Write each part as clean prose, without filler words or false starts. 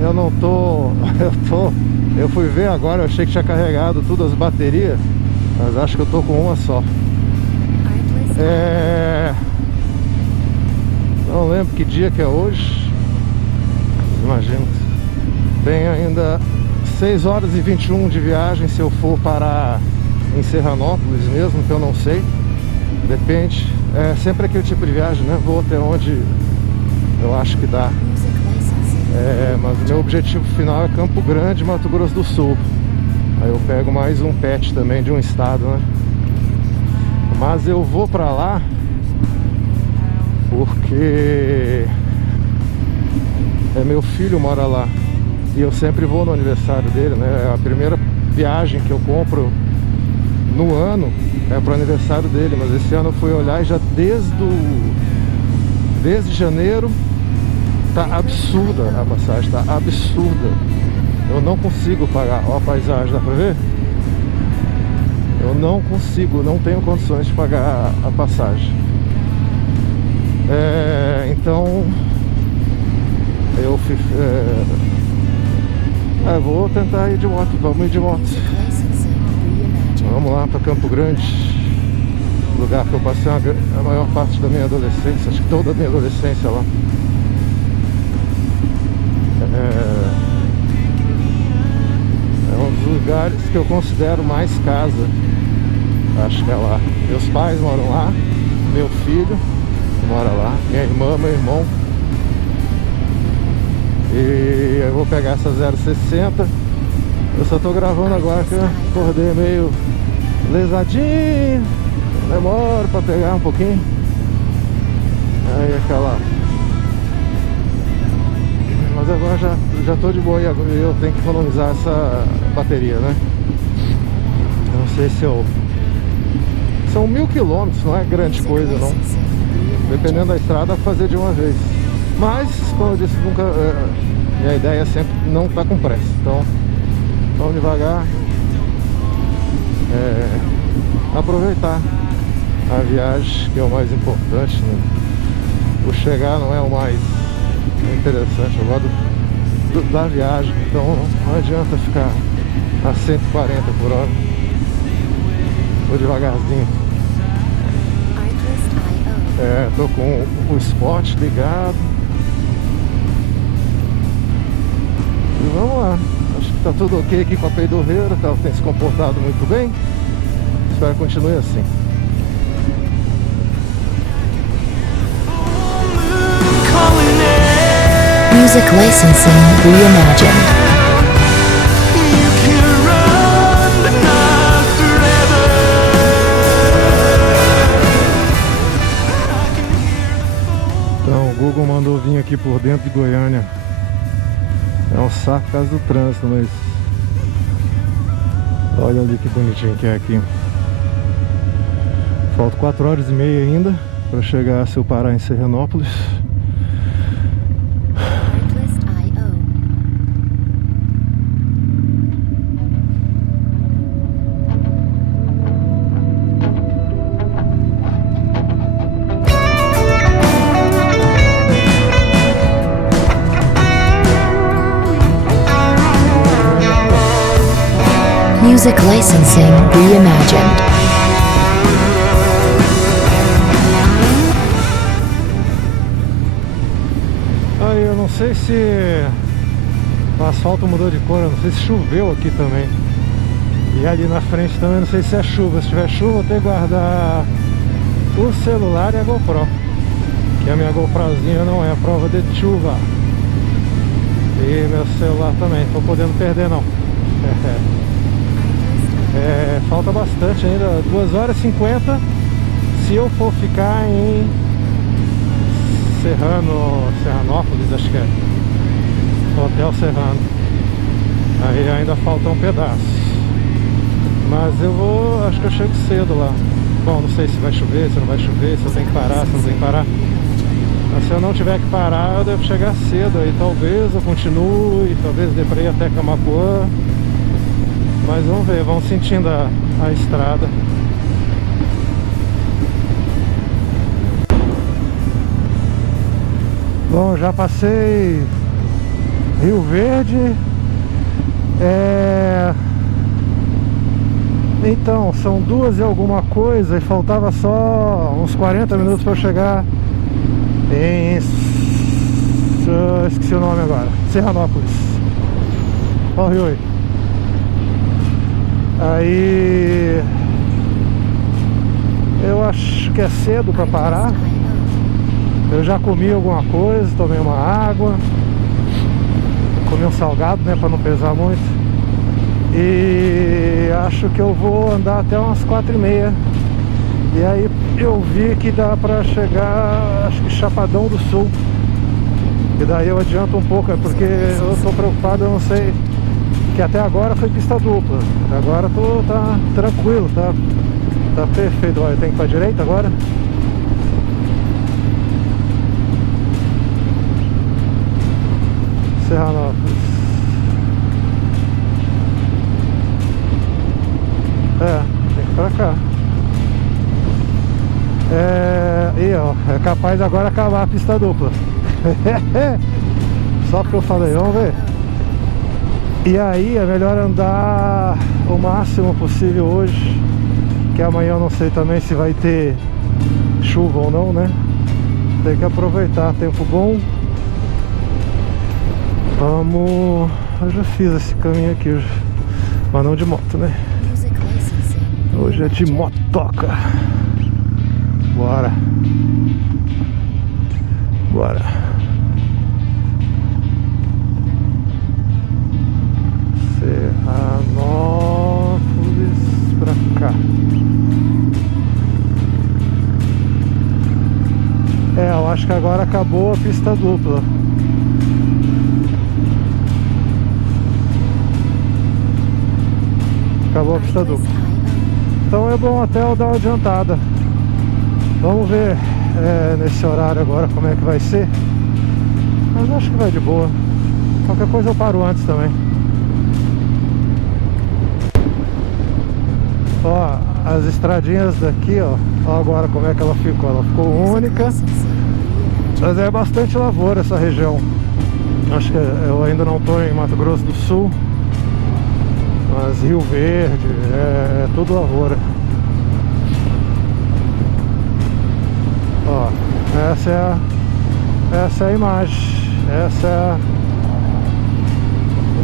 eu não tô... Eu fui ver agora, eu achei que tinha carregado todas as baterias, mas acho que eu tô com uma só. Não lembro que dia que é hoje. Imagino. Tem ainda 6 horas e 21 de viagem se eu for parar em Serranópolis mesmo, que eu não sei. Depende. É sempre aquele tipo de viagem, né? Vou até onde eu acho que dá. Mas o meu objetivo final é Campo Grande, Mato Grosso do Sul. Aí eu pego mais um pet também de um estado, né? Mas eu vou pra lá porque meu filho mora lá e eu sempre vou no aniversário dele, né? A primeira viagem que eu compro no ano é pro aniversário dele, mas esse ano eu fui olhar e já desde janeiro tá absurda a passagem, tá absurda. Eu não consigo pagar. Ó a paisagem, dá pra ver? Eu não consigo, não tenho condições de pagar a passagem. Então eu vou tentar ir de moto, vamos ir de moto. Vamos lá para Campo Grande, lugar que eu passei a maior parte da minha adolescência, acho que toda a minha adolescência lá. É um dos lugares que eu considero mais casa. Acho que é lá. Meus pais moram lá, meu filho mora lá, minha irmã, meu irmão. E eu vou pegar essa 060. Eu só tô gravando agora que eu acordei meio lesadinho. Demora pra pegar um pouquinho. Aí aquela... Mas agora já tô de boa e eu tenho que economizar essa bateria, né? Eu não sei se eu... São 1000 quilômetros, não é grande coisa não. Dependendo da estrada, fazer de uma vez. Mas, como eu disse, nunca... minha ideia é sempre não estar com pressa. Então, vamos devagar. Aproveitar a viagem, que é o mais importante, né? O chegar não é o mais interessante. Eu gosto da viagem. Então, não adianta ficar a 140 por hora. Vou devagarzinho. Tô com o Sport ligado. E vamos lá. Acho que tá tudo ok aqui com a peidorreira. O carro tem se comportado muito bem. Espero que continue assim. Music licensing reimagined. Então, o Google mandou vir aqui por dentro de Goiânia. É um saco por causa do trânsito, mas... Olha ali que bonitinho que é aqui. Falta 4 horas e meia ainda para chegar, se eu parar em Serranópolis. Music licensing reimagined. Aí eu não sei se o asfalto mudou de cor, eu não sei se choveu aqui também. E ali na frente também não sei se é chuva. Se tiver chuva eu tenho que guardar o celular e a GoPro, que a minha GoProzinha não é a prova de chuva. E meu celular também, não tô podendo perder não. Falta bastante ainda, 2 horas e 50 se eu for ficar em Serranópolis, acho que é Hotel Serrano. Aí ainda falta um pedaço, mas eu vou, acho que eu chego cedo lá. Bom, não sei se vai chover, se não vai chover, se eu tenho que parar, se não tenho que parar. Mas se eu não tiver que parar, eu devo chegar cedo. Aí talvez eu continue, talvez dê pra ir até Camaquã. Mas vamos ver, vamos sentindo a estrada. Bom, já passei Rio Verde. Então, são 2 e alguma coisa e faltava só uns 40 minutos para eu chegar em... esqueci o nome agora. Serranópolis. Ó o rio aí. Aí... eu acho que é cedo para parar. Eu já comi alguma coisa, tomei uma água, comi um salgado, né, para não pesar muito. E acho que eu vou andar até umas 4h30. E aí eu vi que dá pra chegar, acho que Chapadão do Sul. E daí eu adianto um pouco, é porque eu tô preocupado, eu não sei. Que até agora foi pista dupla. Agora tá tranquilo, tá perfeito. Olha, eu tenho que ir pra direita agora. Serranópolis. Tem que ir pra cá. E ó, é capaz agora acabar a pista dupla. Só porque eu falei, vamos ver. E aí é melhor andar o máximo possível hoje, que amanhã eu não sei também se vai ter chuva ou não, né? Tem que aproveitar, tempo bom. Vamos... eu já fiz esse caminho aqui hoje, mas não de moto, né? Hoje é de motoca. Bora. Bora. Serranópolis pra cá. Eu acho que agora acabou a pista dupla. Acabou a pista dupla. Então é bom até eu dar uma adiantada. Vamos ver nesse horário agora como é que vai ser. Mas acho que vai de boa. Qualquer coisa eu paro antes também. Ó, as estradinhas daqui, ó agora como é que ela ficou. Ela ficou única. Mas é bastante lavoura essa região. Acho que eu ainda não estou em Mato Grosso do Sul. Mas Rio Verde, é tudo lavoura. Ó, essa é a imagem. Essa é a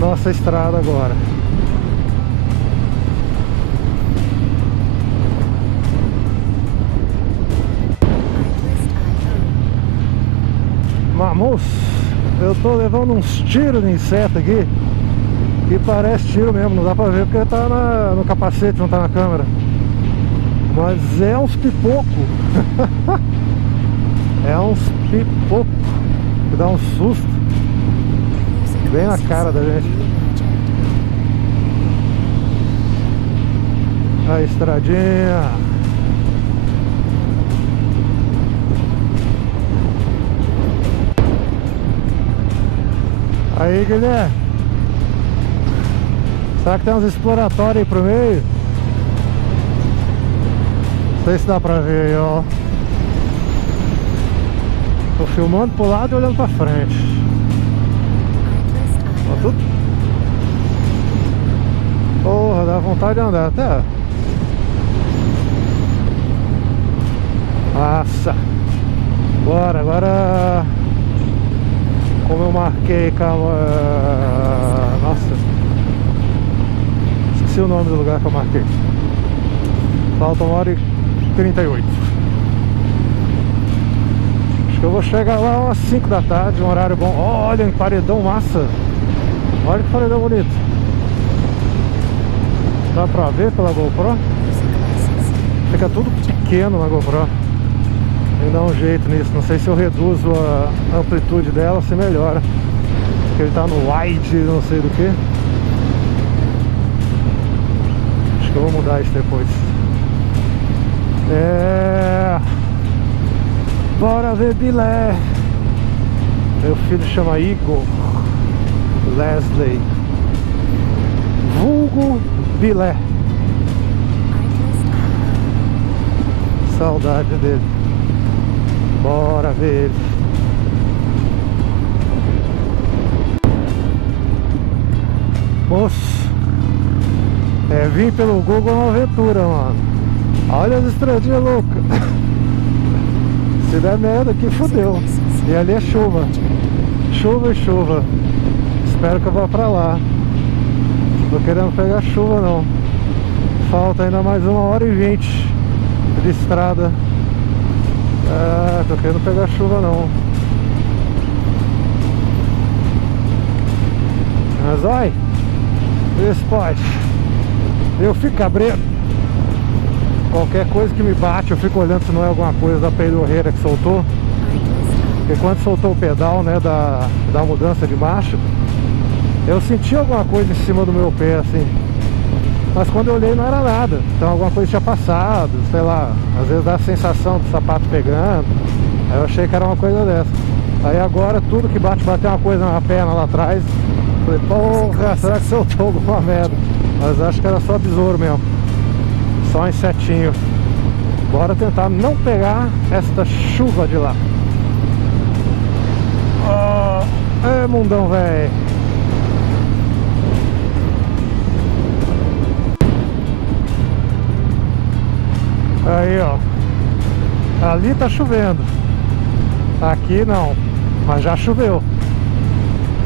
nossa estrada agora. Mas moço, eu tô levando uns tiros de inseto aqui. Que parece tiro mesmo, não dá pra ver porque tá no capacete, não tá na câmera. Mas é uns pipoco. É uns pipoco que dá um susto. Bem na cara da gente. A estradinha. Aí, Guilherme, será que tem uns exploratórios aí pro meio? Não sei se dá pra ver aí, ó. Tô filmando pro lado e olhando pra frente. Ó, tudo... porra, dá vontade de andar até. Nossa. Bora, agora... como eu marquei, calma... nossa. Esqueci o nome do lugar que eu marquei. Falta 1h38. Acho que eu vou chegar lá às 5 da tarde, um horário bom. Olha, um paredão massa. Olha que paredão bonito. Dá pra ver pela GoPro? Fica tudo pequeno na GoPro. Tem que dar um jeito nisso. Não sei se eu reduzo a amplitude dela ou se melhora. Porque ele tá no wide, não sei do que. Acho que eu vou mudar isso depois. Bora ver Bilé. Meu filho chama Igor Leslie, vulgo Bilé. Saudade dele. Bora ver ele. Moço, vir pelo Google é uma aventura, mano. Olha as estradinhas loucas. Se der merda aqui, fodeu. E ali é chuva. Chuva e chuva. Espero que eu vá pra lá. Tô querendo pegar chuva não. Falta ainda mais 1h20 de estrada. Tô querendo pegar chuva não. Mas olha, esse pode. Eu fico cabreiro. Qualquer coisa que me bate, eu fico olhando se não é alguma coisa da pedorreira que soltou. Porque quando soltou o pedal, né, da mudança de marcha, eu senti alguma coisa em cima do meu pé, assim. Mas quando eu olhei não era nada. Então alguma coisa tinha passado, sei lá. Às vezes dá a sensação do sapato pegando. Aí eu achei que era uma coisa dessa. Aí agora tudo que bateu uma coisa na perna lá atrás. Falei, porra, será que soltou alguma merda? Mas acho que era só besouro mesmo. Só um insetinho. Bora tentar não pegar esta chuva de lá. É mundão, velho. Aí, ó. Ali tá chovendo. Aqui não. Mas já choveu.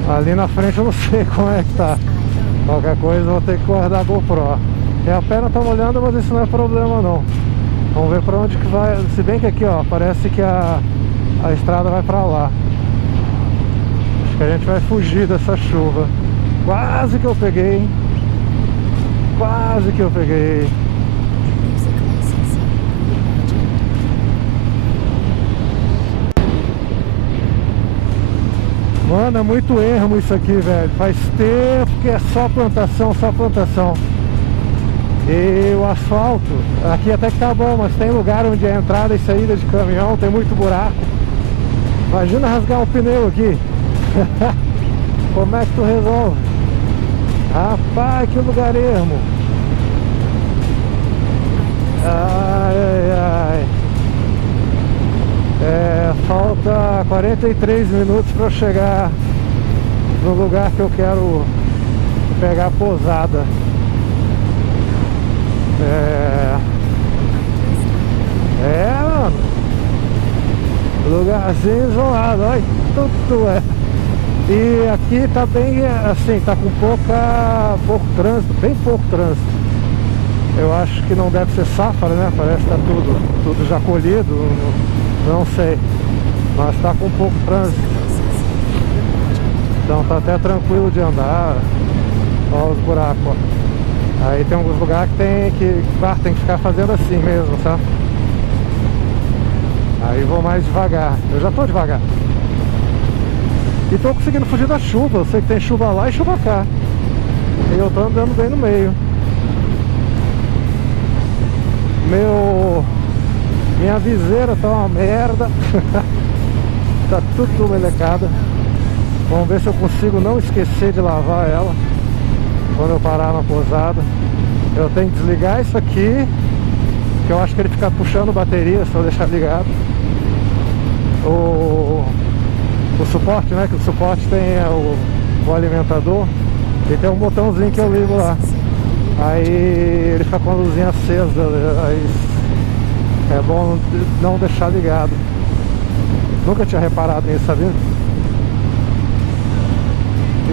Ali na frente eu não sei como é que tá. Qualquer coisa eu vou ter que guardar a GoPro. E a perna tá molhando, mas isso não é problema não. Vamos ver pra onde que vai. Se bem que aqui, ó, parece que a estrada vai pra lá. Acho que a gente vai fugir dessa chuva. Quase que eu peguei, hein? Quase que eu peguei. Mano, é muito ermo isso aqui, velho. Faz tempo que é só plantação, só plantação. E o asfalto, aqui até que tá bom, mas tem lugar onde é entrada e saída de caminhão, tem muito buraco. Imagina rasgar um pneu aqui. Como é que tu resolve? Rapaz, que lugar ermo. Ai, ai, ai. Falta 43 minutos para eu chegar no lugar que eu quero pegar a pousada. Mano. Lugarzinho isolado, olha, tudo é. E aqui tá bem, assim, tá com pouco trânsito, bem pouco trânsito. Eu acho que não deve ser safra, né? Parece que tá tudo já colhido, não sei. Mas tá com pouco trânsito. Então tá até tranquilo de andar. Olha os buracos, ó. Aí tem alguns lugares que tem que ficar fazendo assim mesmo, sabe? Aí vou mais devagar. Eu já tô devagar. E tô conseguindo fugir da chuva. Eu sei que tem chuva lá e chuva cá. E eu tô andando bem no meio. Minha viseira tá uma merda. Tá tudo melecada. Vamos ver se eu consigo não esquecer de lavar ela quando eu parar na pousada. Eu tenho que desligar isso aqui, que eu acho que ele fica puxando bateria se eu deixar ligado. O suporte, né? Que o suporte tem o alimentador. E tem um botãozinho que eu ligo lá. Aí ele fica com a luzinha acesa. Aí é bom não deixar ligado. Nunca tinha reparado nisso, sabia?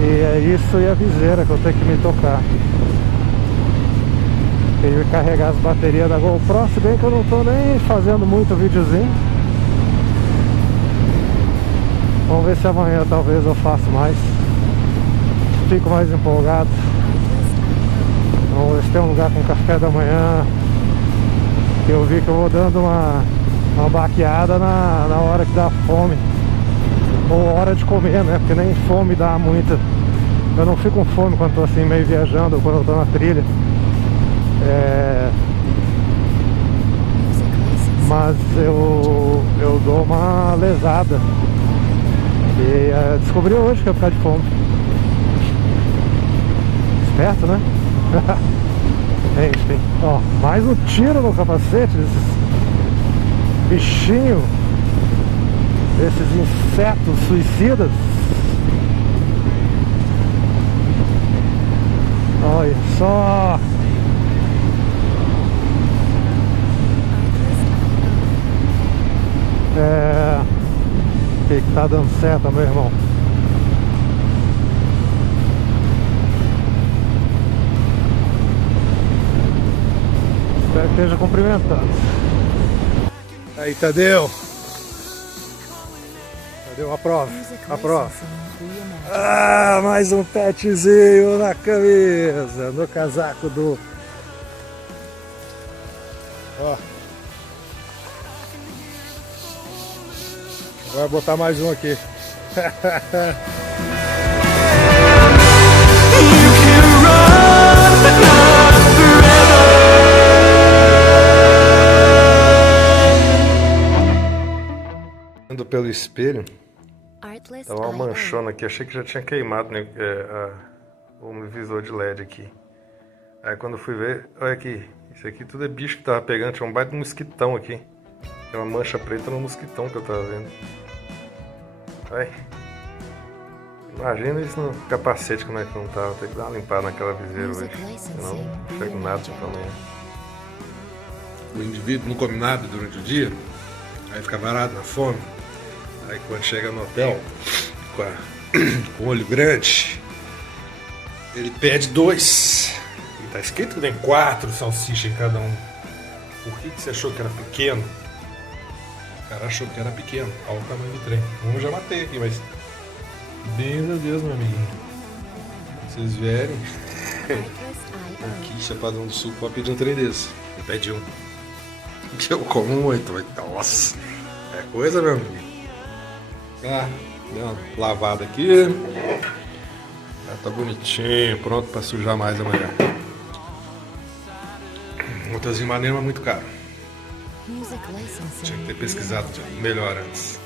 E é isso e a viseira que eu tenho que me tocar. Tenho que carregar as baterias da GoPro, se bem que eu não tô nem fazendo muito videozinho. Vamos ver se amanhã talvez eu faça mais. Fico mais empolgado. Vamos ver se tem um lugar com café da manhã. Eu vi que eu vou dando uma baqueada na hora que dá fome. Ou hora de comer, né? Porque nem fome dá muita. Eu não fico com fome quando tô assim meio viajando ou quando eu tô na trilha. Mas eu dou uma lesada. E descobri hoje que é por causa de fome. Esperto, né? Enfim, ó, mais um tiro no capacete desses bichinhos, esses insetos suicidas. Olha só. O que tá dando certo, meu irmão? Espero que esteja cumprimentando. Aí, Tadeu. Tadeu, aprova. Aprova. Ah, mais um petzinho na camisa, no casaco do... Ó. Vai botar mais um aqui. Ando pelo espelho. Tava uma manchona aqui, achei que já tinha queimado, né, o visor de LED aqui. Aí quando eu fui ver, olha aqui, isso aqui tudo é bicho que tava pegando, tinha um baita de um mosquitão aqui. Tem uma mancha preta no mosquitão que eu tava vendo. Ai. Imagina isso no capacete, como é que não tava. Tem que dar uma limpada naquela viseira hoje, senão não chega nada pra amanhã. O indivíduo não come nada durante o dia, aí fica varado na fome. Aí quando chega no hotel, com o olho grande, ele pede 2. E tá escrito que vem 4 salsichas em cada um. Por que você achou que era pequeno? O cara achou que era pequeno. Olha o tamanho do trem. Eu já matei aqui, mas... Meu Deus, meu amiguinho. Vocês vierem... Aqui, Chapadão do Sul, pode pedir um trem desse. Ele pede um. Eu como muito, mas... Nossa! É coisa, meu amigo. Ah, deu uma lavada aqui. Já tá bonitinho, pronto pra sujar mais amanhã. Outras de maneira, mas muito caro. Tinha que ter pesquisado melhor antes.